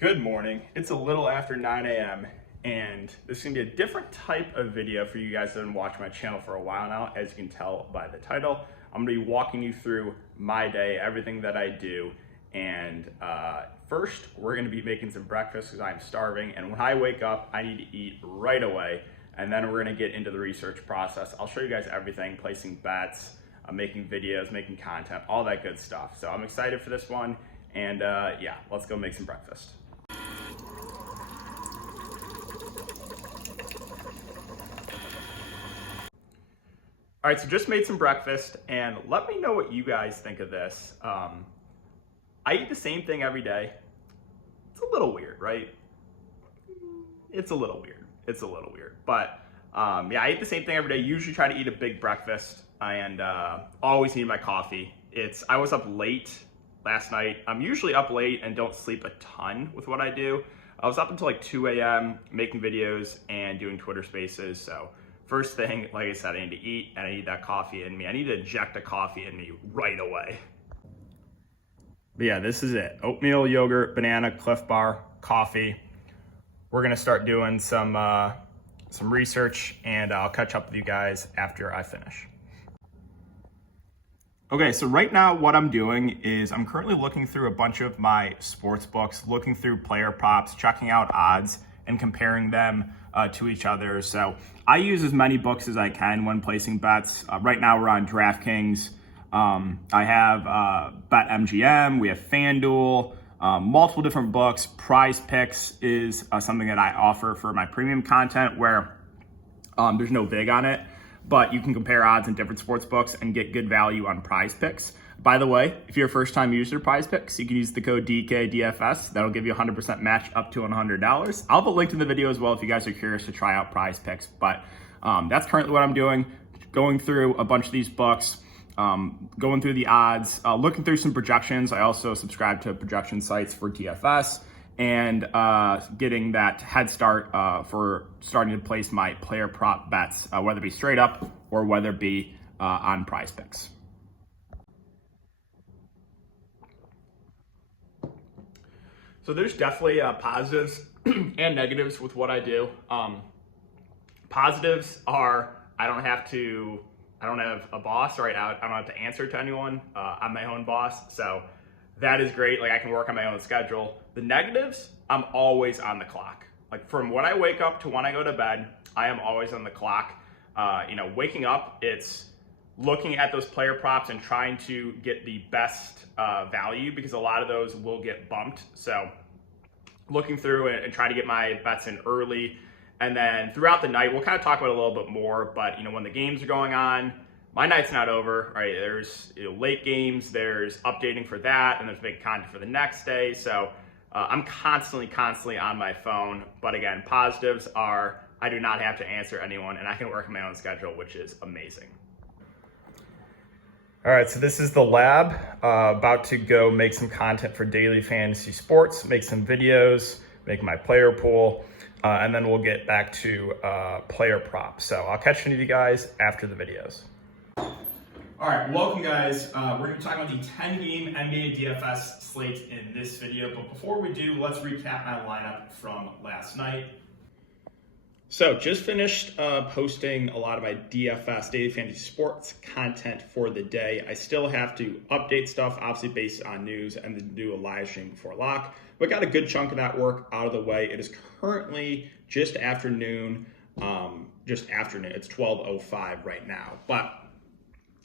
Good morning. It's a little after 9 a.m. and this is gonna be a different type of video for you guys that have been watching my channel for a while now. As you can tell by the title, I'm gonna be walking you through my day, everything that I do. And first, we're gonna be making some breakfast because I'm starving. And when I wake up, I need to eat right away. And then we're gonna get into the research process. I'll show you guys everything, placing bets, making videos, making content, all that good stuff. So I'm excited for this one. And yeah, let's go make some breakfast. All right, so just made some breakfast, and let me know what you guys think of this. I eat the same thing every day. It's a little weird, right? It's a little weird. But yeah, I eat the same thing every day. Usually try to eat a big breakfast, and always need my coffee. I was up late last night. I'm usually up late and don't sleep a ton with what I do. I was up until like 2 a.m. making videos and doing Twitter Spaces, so first thing, like I said, I need to eat and I need that coffee in me. I need to inject a coffee in me right away. But yeah, this is it. Oatmeal, yogurt, banana, Cliff Bar, coffee. We're gonna start doing some research and I'll catch up with you guys after I finish. Okay, so right now what I'm doing is I'm currently looking through a bunch of my sports books, looking through player props, checking out odds, and comparing them to each other. So I use as many books as I can when placing bets. Right now we're on DraftKings. I have BetMGM, we have FanDuel, multiple different books. Prize Picks is something that I offer for my premium content where there's no vig on it, but you can compare odds in different sports books and get good value on Prize Picks. By the way, if you're a first-time user of Prize Picks, you can use the code DKDFS. That'll give you a 100% match up to $100. I'll put a link in the video as well if you guys are curious to try out Prize Picks. But that's currently what I'm doing, going through a bunch of these books, going through the odds, looking through some projections. I also subscribe to projection sites for DFS and getting that head start for starting to place my player prop bets, whether it be straight up or whether it be on Prize Picks. So there's definitely positives and negatives with what I do. Positives are I don't have a boss right now. I don't have to answer to anyone. I'm my own boss. So that is great. Like I can work on my own schedule. The negatives, I'm always on the clock. Like from when I wake up to when I go to bed, I am always on the clock. Waking up, it's looking at those player props and trying to get the best value because a lot of those will get bumped. So looking through and trying to get my bets in early. And then throughout the night, we'll kind of talk about it a little bit more, but when the games are going on, my night's not over, right? There's late games, there's updating for that, and there's making content for the next day. So I'm constantly on my phone. But again, positives are I do not have to answer anyone and I can work on my own schedule, which is amazing. All right, so this is the lab, about to go make some content for Daily Fantasy Sports, make some videos, make my player pool, and then we'll get back to player props. So I'll catch any of you guys after the videos. All right, welcome guys. We're gonna be talking about the 10-game NBA DFS slate in this video, but before we do, let's recap my lineup from last night. So just finished posting a lot of my DFS, Daily Fantasy Sports content for the day. I still have to update stuff, obviously based on news, and then do a live stream before lock. But got a good chunk of that work out of the way. It is currently just afternoon. It's 12:05 right now. But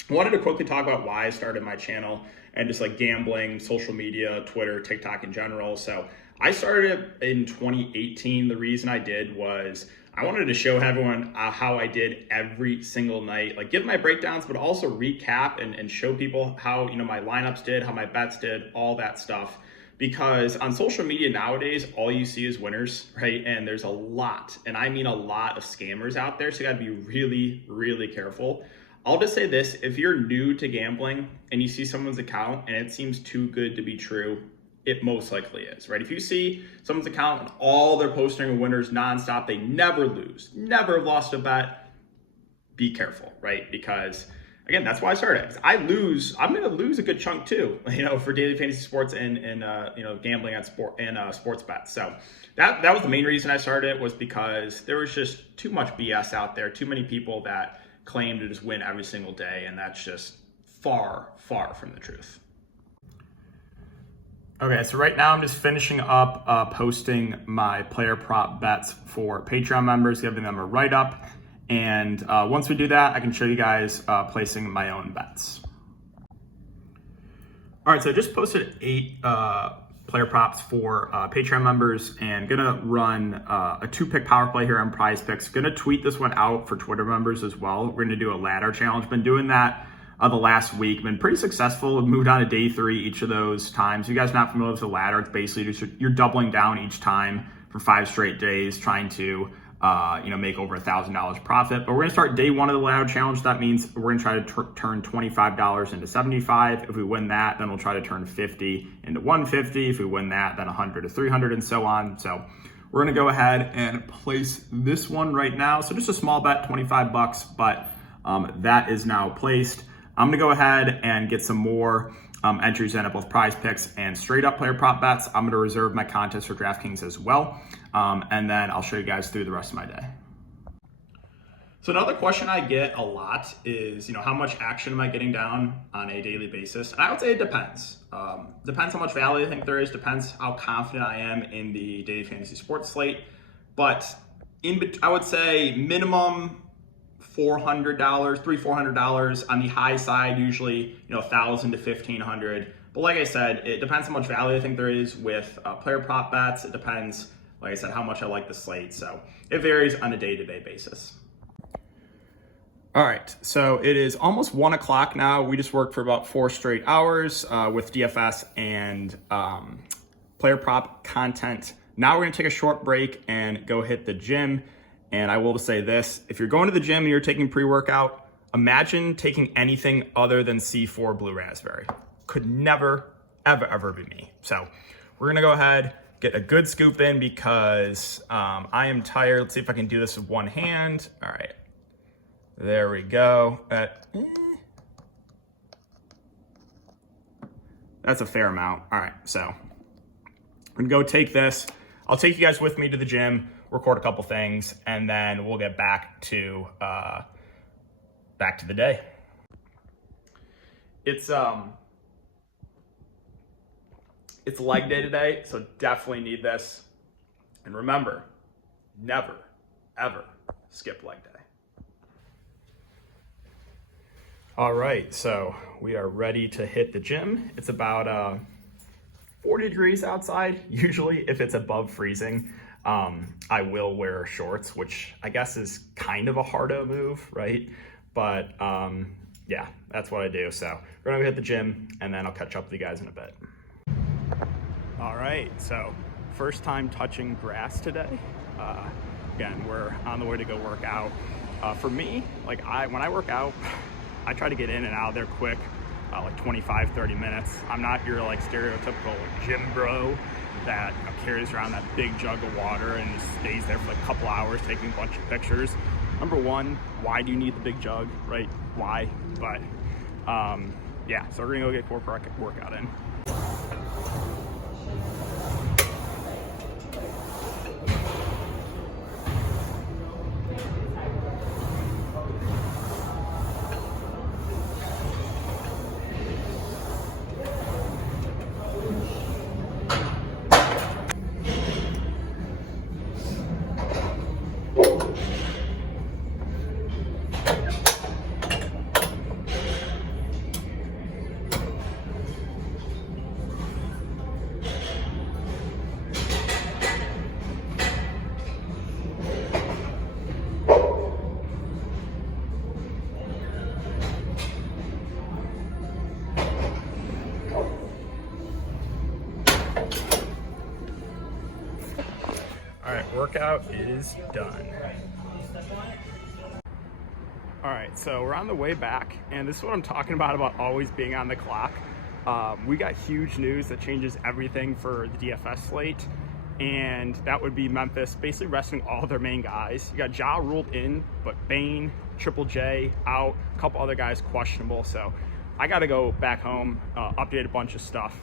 I wanted to quickly talk about why I started my channel and just like gambling, social media, Twitter, TikTok in general. So I started it in 2018. The reason I did was I wanted to show everyone how I did every single night, like give my breakdowns, but also recap and show people how my lineups did, how my bets did, all that stuff. Because on social media nowadays, all you see is winners, right? And there's a lot, and I mean a lot of scammers out there. So you gotta be really, really careful. I'll just say this, if you're new to gambling and you see someone's account and it seems too good to be true, it most likely is, right? If you see someone's account and all they're posting are winners nonstop, they never lose, never have lost a bet, be careful, right? Because again, that's why I started it. I'm going to lose a good chunk too, for daily fantasy sports and gambling on sports bets. So that was the main reason I started it, was because there was just too much BS out there, too many people that claim to just win every single day, and that's just far, far from the truth. Okay, so right now I'm just finishing up posting my player prop bets for Patreon members, giving them a write-up. And once we do that, I can show you guys placing my own bets. All right, so I just posted 8 player props for Patreon members, and gonna run a 2-pick power play here on Prize Picks. Gonna tweet this one out for Twitter members as well. We're gonna do a ladder challenge. Been doing that the last week. Been pretty successful. We've moved on to day 3 each of those times. If you guys are not familiar with the ladder, it's basically just you're doubling down each time for 5 straight days, trying to make over $1,000 profit. But we're gonna start day 1 of the ladder challenge. That means we're gonna try to turn $25 into $75. If we win that, then we'll try to turn $50 into $150. If we win that, then $100 to $300, and so on. So we're gonna go ahead and place this one right now. So just a small bet, $25, but that is now placed. I'm gonna go ahead and get some more entries in at both Prize Picks and straight up player prop bets. I'm gonna reserve my contest for DraftKings as well. And then I'll show you guys through the rest of my day. So another question I get a lot is, how much action am I getting down on a daily basis? And I would say it depends. Depends how much value I think there is, depends how confident I am in the daily fantasy sports slate. But I would say minimum $400, $300-$400 on the high side, usually $1,000 to $1,500. But like I said, it depends how much value I think there is with player prop bets. It depends, like I said, how much I like the slate. So it varies on a day-to-day basis. All right, so it is almost 1 o'clock now. We just worked for about 4 straight hours with DFS and player prop content. Now we're gonna take a short break and go hit the gym. And I will say this, if you're going to the gym and you're taking pre-workout, imagine taking anything other than C4 Blue Raspberry. Could never, ever, ever be me. So we're gonna go ahead, get a good scoop in because I am tired. Let's see if I can do this with one hand. All right, there we go. That's a fair amount. All right, so I'm gonna go take this. I'll take you guys with me to the gym, record a couple things, and then we'll get back to the day. It's leg day today, so definitely need this. And remember, never, ever skip leg day. All right, so we are ready to hit the gym. It's about 40 degrees outside. Usually if it's above freezing, I will wear shorts, which I guess is kind of a hardo move, right? But yeah, that's what I do. So we're gonna hit the gym and then I'll catch up with you guys in a bit. All right, so first time touching grass today. Again, we're on the way to go work out. For me, when I work out, I try to get in and out of there quick, like 25, 30 minutes. I'm not your stereotypical gym bro that carries around that big jug of water and just stays there for a couple hours taking a bunch of pictures. Number one, why do you need the big jug, right? Why? But yeah, so we're gonna go get a workout in. All right, workout is done. All right, so we're on the way back, and this is what I'm talking about always being on the clock. We got huge news that changes everything for the DFS slate. and that would be Memphis basically resting all their main guys. You got Ja ruled in, but Bane, Triple J out, a couple other guys questionable. So I got to go back home, update a bunch of stuff.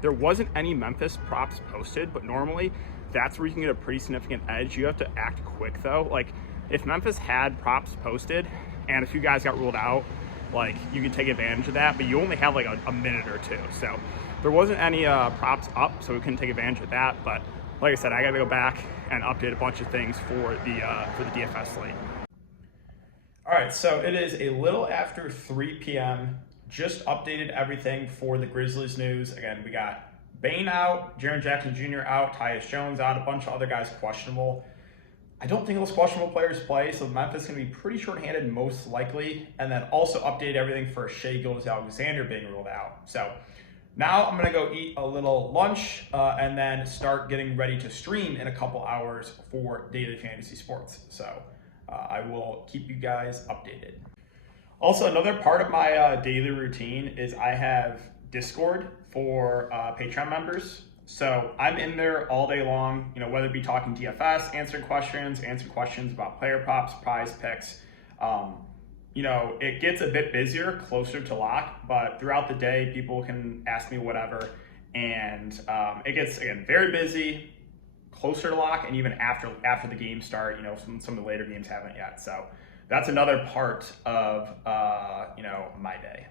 There wasn't any Memphis props posted, but normally that's where you can get a pretty significant edge. You have to act quick though. Like if Memphis had props posted and a few guys got ruled out, like you could take advantage of that, but you only have like a minute or two. So there wasn't any props up, so we couldn't take advantage of that. But like I said, I got to go back and update a bunch of things for the DFS slate. All right, so it is a little after 3 p.m. Just updated everything for the Grizzlies news. Again, we got Bane out, Jaren Jackson Jr. out, Tyus Jones out, a bunch of other guys questionable. I don't think those questionable players play, so Memphis is going to be pretty shorthanded most likely. And then also update everything for Shai Gilgeous-Alexander being ruled out. So now I'm going to go eat a little lunch and then start getting ready to stream in a couple hours for Daily Fantasy Sports. So I will keep you guys updated. Also, another part of my daily routine is I have Discord for Patreon members. So I'm in there all day long, whether it be talking DFS, answering questions about player props, prize picks. It gets a bit busier closer to lock, but throughout the day, people can ask me whatever. And it gets, again, very busy, closer to lock, and even after the games start, some of the later games haven't yet. So that's another part of, my day.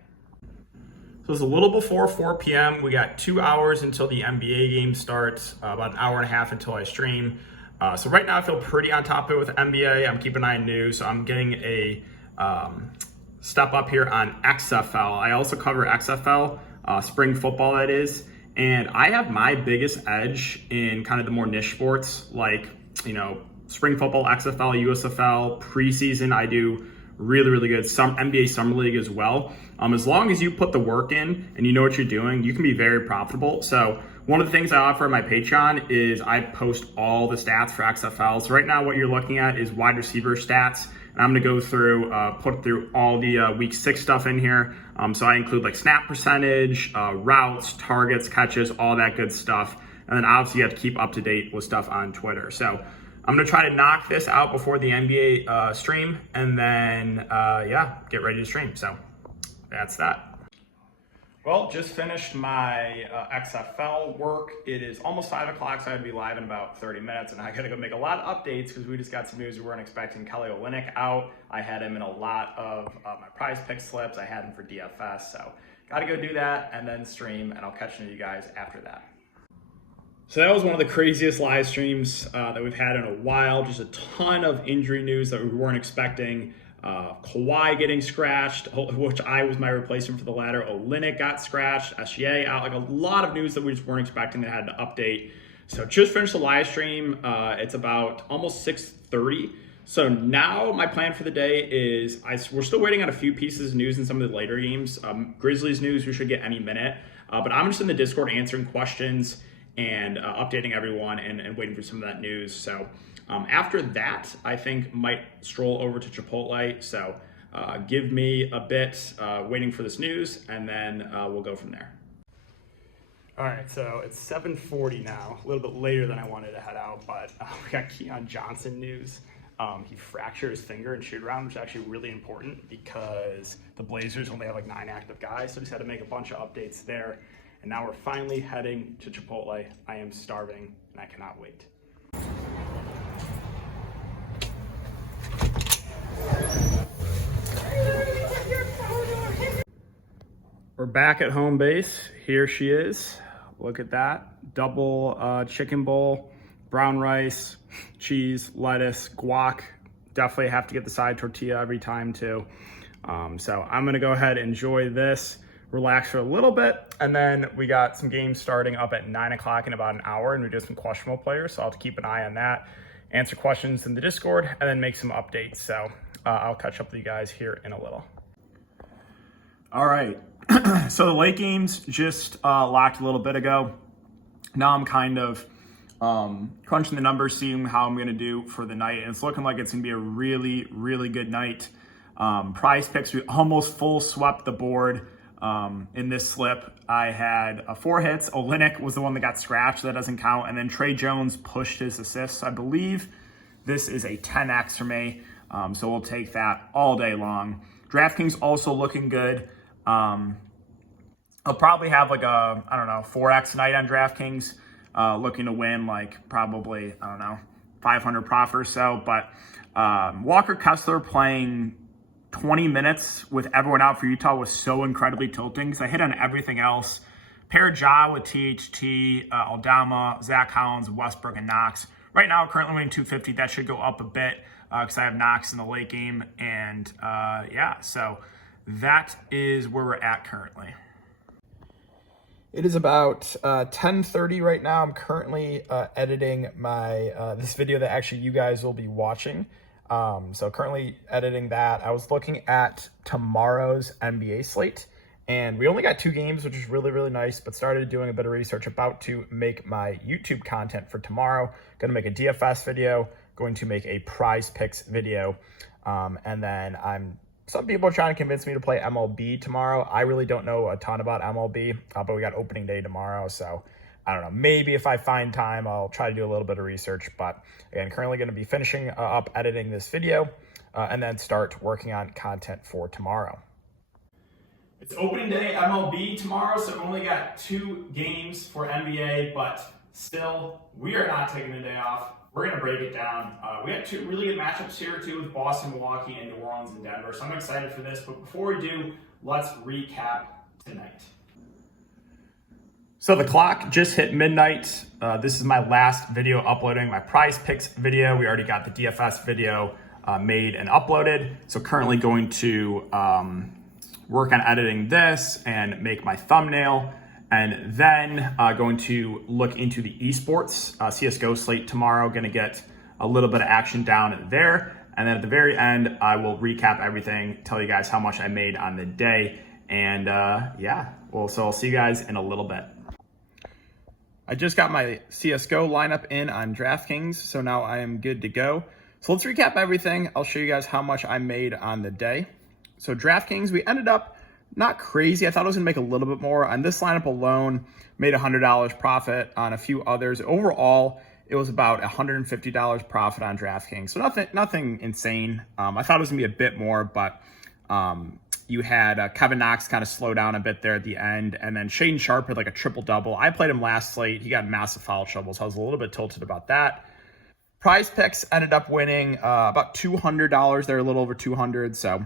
So it's a little before 4 p.m. We got 2 hours until the NBA game starts, about an hour and a half until I stream. So right now I feel pretty on top of it with NBA. I'm keeping an eye on news. So I'm getting a step up here on XFL. I also cover XFL, spring football that is. And I have my biggest edge in kind of the more niche sports like, spring football, XFL, USFL, preseason. I do really, really good. Some NBA Summer League as well. As long as you put the work in and you know what you're doing, you can be very profitable. So one of the things I offer on my Patreon is I post all the stats for XFL. So right now what you're looking at is wide receiver stats. And I'm going to go through, put through all the week 6 stuff in here. So I include like snap percentage, routes, targets, catches, all that good stuff. And then obviously you have to keep up to date with stuff on Twitter. So I'm going to try to knock this out before the NBA stream and then, get ready to stream. So that's that. Well, just finished my XFL work. It is almost 5 o'clock, so I'd be live in about 30 minutes, and I got to go make a lot of updates because we just got some news we weren't expecting. Kelly Olynyk out. I had him in a lot of my prize pick slips. I had him for DFS, so got to go do that and then stream, and I'll catch you guys after that. So that was one of the craziest live streams that we've had in a while. Just a ton of injury news that we weren't expecting. Kawhi getting scratched, which I was my replacement for the latter. Olynyk got scratched, SGA out, like a lot of news that we just weren't expecting that had to update. So just finished the live stream. It's about almost 6:30. So now my plan for the day is we're still waiting on a few pieces of news in some of the later games. Grizzlies news we should get any minute. But I'm just in the Discord answering questions and updating everyone and waiting for some of that news. So after that, I think might stroll over to Chipotle. So give me a bit waiting for this news, and then we'll go from there. All right, so it's 7:40 now, a little bit later than I wanted to head out, but we got Keon Johnson news. He fractured his finger in shoot around, which is actually really important because the Blazers only have like 9 active guys, so just had to make a bunch of updates there. And now we're finally heading to Chipotle. I am starving, and I cannot wait. We're back at home base. Here she is. Look at that. Double chicken bowl, brown rice, cheese, lettuce, guac. Definitely have to get the side tortilla every time too. So I'm gonna go ahead and enjoy this, relax for a little bit, and then we got some games starting up at 9 o'clock in about an hour, and we do some questionable players, so I'll have to keep an eye on that, answer questions in the Discord, and then make some updates. So I'll catch up with you guys here in a little. All right, so the late games just locked a little bit ago. Now I'm kind of crunching the numbers, seeing how I'm gonna do for the night, and it's looking like it's gonna be a really, really good night. Prize picks, we almost full swept the board. In this slip, I had 4 hits. Olynyk was the one that got scratched. That doesn't count. And then Trey Jones pushed his assists. I believe this is a 10X for me. So we'll take that all day long. DraftKings also looking good. I'll probably have like a, 4X night on DraftKings. Looking to win like probably, 500 prof or so. But Walker Kessler playing 20 minutes with everyone out for Utah was so incredibly tilting because I hit on everything else. Paired Ja with THT, Aldama, Zach Collins, Westbrook, and Knox. Right now, currently winning 250. That should go up a bit because I have Knox in the late game. And so that is where we're at currently. It is about 10:30 right now. I'm currently editing my this video that actually you guys will be watching. So currently editing that. I was looking at tomorrow's NBA slate, and we only got 2 games, which is really, really nice, but started doing a bit of research, about to make my YouTube content for tomorrow. Going to make a DFS video, going to make a prize picks video, and then some people are trying to convince me to play MLB tomorrow. I really don't know a ton about MLB, but we got opening day tomorrow, so I don't know. Maybe if I find time, I'll try to do a little bit of research. But again, currently going to be finishing up editing this video and then start working on content for tomorrow. It's opening day MLB tomorrow, so we've only got 2 games for NBA, but still, we are not taking the day off. We're going to break it down. We have 2 really good matchups here, too, with Boston, Milwaukee, and New Orleans and Denver. So I'm excited for this. But before we do, let's recap tonight. So the clock just hit midnight. This is my last video uploading, my prize picks video. We already got the DFS video made and uploaded. So currently going to work on editing this and make my thumbnail. And then going to look into the esports CSGO slate tomorrow. Going to get a little bit of action down there. And then at the very end, I will recap everything, tell you guys how much I made on the day. And so I'll see you guys in a little bit. I just got my CSGO lineup in on DraftKings, so now I am good to go. So let's recap everything. I'll show you guys how much I made on the day. So DraftKings, we ended up not crazy. I thought I was going to make a little bit more. On this lineup alone, made $100 profit. On a few others. Overall, it was about $150 profit on DraftKings. So nothing insane. I thought it was going to be a bit more, but you had Kevin Knox kind of slow down a bit there at the end. And then Shaedon Sharpe had like a triple-double. I played him last slate. He got massive foul trouble, so I was a little bit tilted about that. Prize picks ended up winning about $200 there, a little over 200. So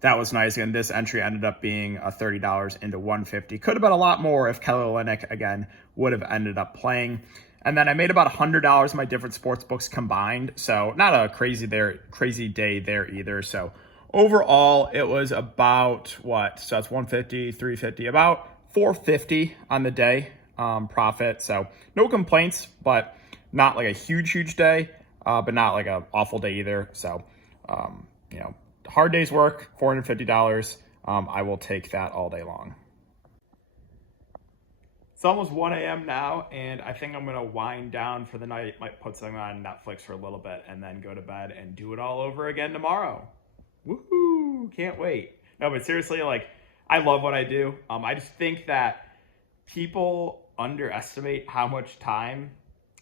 that was nice. And this entry ended up being $30 into 150. Could have been a lot more if Kelly Olynyk, again, would have ended up playing. And then I made about $100 in my different sports books combined. So not a crazy day there either. So overall, it was about So that's 150, 350, about 450 on the day profit. So no complaints, but not like a huge day, but not like an awful day either. So, hard day's work, $450. I will take that all day long. It's almost 1 a.m. now, and I think I'm going to wind down for the night. Might put something on Netflix for a little bit and then go to bed and do it all over again tomorrow. Woohoo! Can't wait. No, but seriously, I love what I do. I just think that people underestimate how much time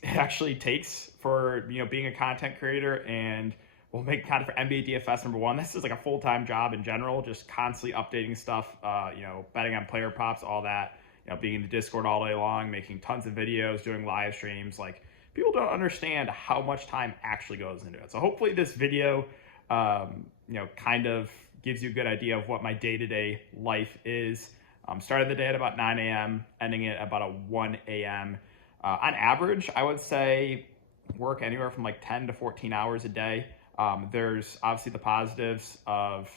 it actually takes for, being a content creator, and we'll make content for NBA DFS number 1. This is like a full-time job in general, just constantly updating stuff, betting on player props, all that, being in the Discord all day long, making tons of videos, doing live streams. People don't understand how much time actually goes into it. So hopefully this video, kind of gives you a good idea of what my day-to-day life is. Started the day at about 9 a.m., ending it at about 1 a.m. On average, I would say work anywhere from 10 to 14 hours a day. There's obviously the positives of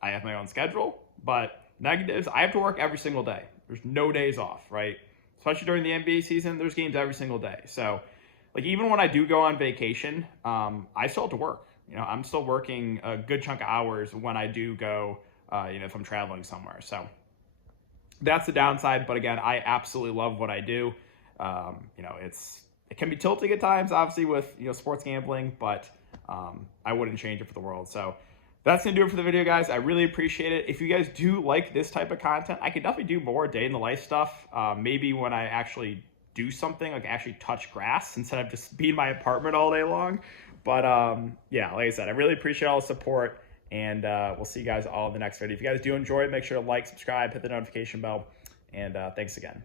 I have my own schedule, but negatives, I have to work every single day. There's no days off, right? Especially during the NBA season, there's games every single day. So even when I do go on vacation, I still have to work. I'm still working a good chunk of hours when I do go, if I'm traveling somewhere. So that's the downside. But again, I absolutely love what I do. It can be tilting at times, obviously, with sports gambling, but I wouldn't change it for the world. So That's gonna do it for the video, guys. I really appreciate it. If you guys do like this type of content, I could definitely do more day in the life stuff. Maybe when I actually do something, like actually touch grass instead of just be in my apartment all day long. But yeah, like I said, I really appreciate all the support, and we'll see you guys all in the next video. If you guys do enjoy it, make sure to like, subscribe, hit the notification bell, and thanks again.